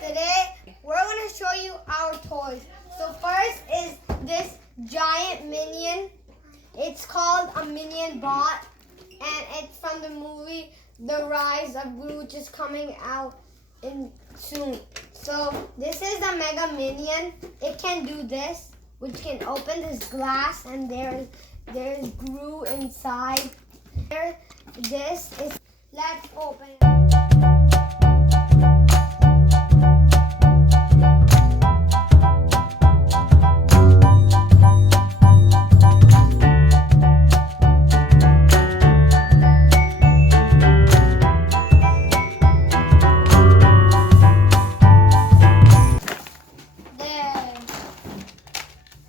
Today, we're going to show you our toys. So first is this giant Minion. It's called a Minion bot, and it's from the movie The Rise of Gru, which is coming out soon. So this is the Mega Minion. It can do this, which can open this glass, and there's Gru inside. This is, let's open it.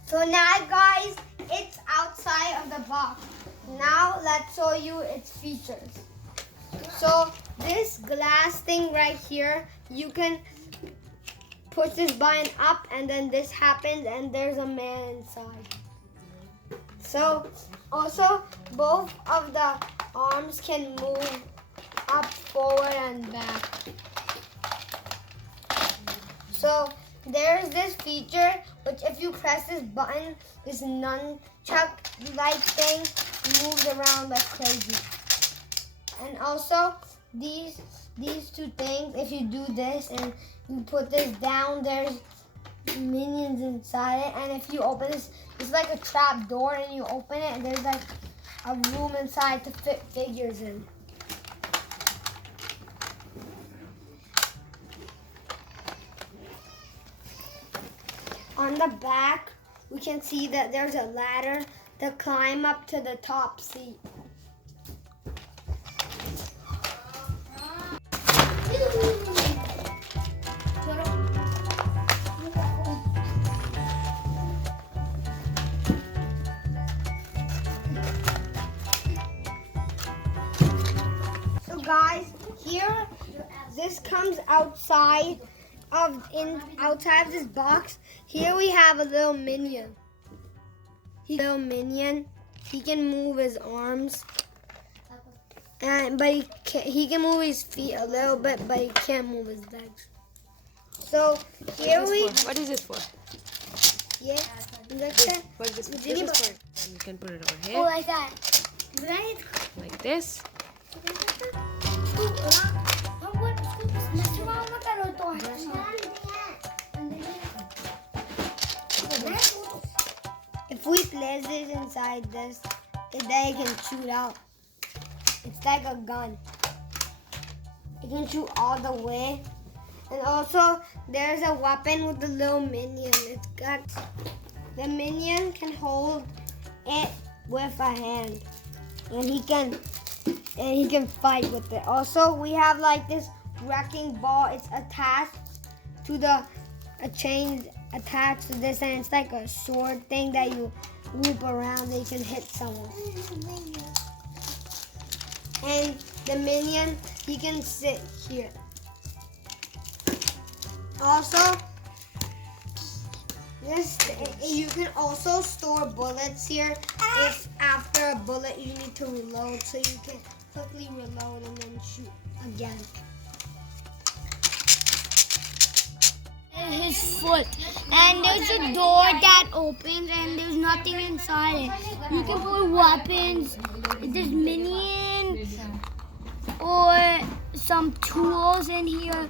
So now guys, it's outside of the box. Now let's show you its features. So this glass thing right here, you can push this button up and then this happens and there's a man inside. So also both of the arms can move up, forward and back. So there's this feature which if you press this button, this nunchuck-like thing moves around like crazy. And also these two things, if you do this and you put this down, there's minions inside it. And if you open this, it's like a trap door and you open it and there's like a room inside to fit figures in. On the back, we can see that there's a ladder to climb up to the top seat. So guys, here, this comes outside of this box. Here we have a little minion. He can move his arms, but he can move his feet a little bit, but he can't move his legs. So here what is this for? Yeah, What is this for? And you can put it over here. Oh, like that. Right? Like this. If we place this inside this, then it can shoot out. It's like a gun. It can shoot all the way. And also, there's a weapon with the little minion. The minion can hold it with a hand, and he can fight with it. Also, we have like this wrecking ball. It's attached to a chain attached to this, and it's like a sword thing that you loop around and you can hit someone. And the minion, he can sit here. Also, you can also store bullets here. If after a bullet you need to reload, so you can quickly reload and then shoot again. His foot, and there's a door that opens and there's nothing inside it. You can put weapons, there's minions or some tools in here.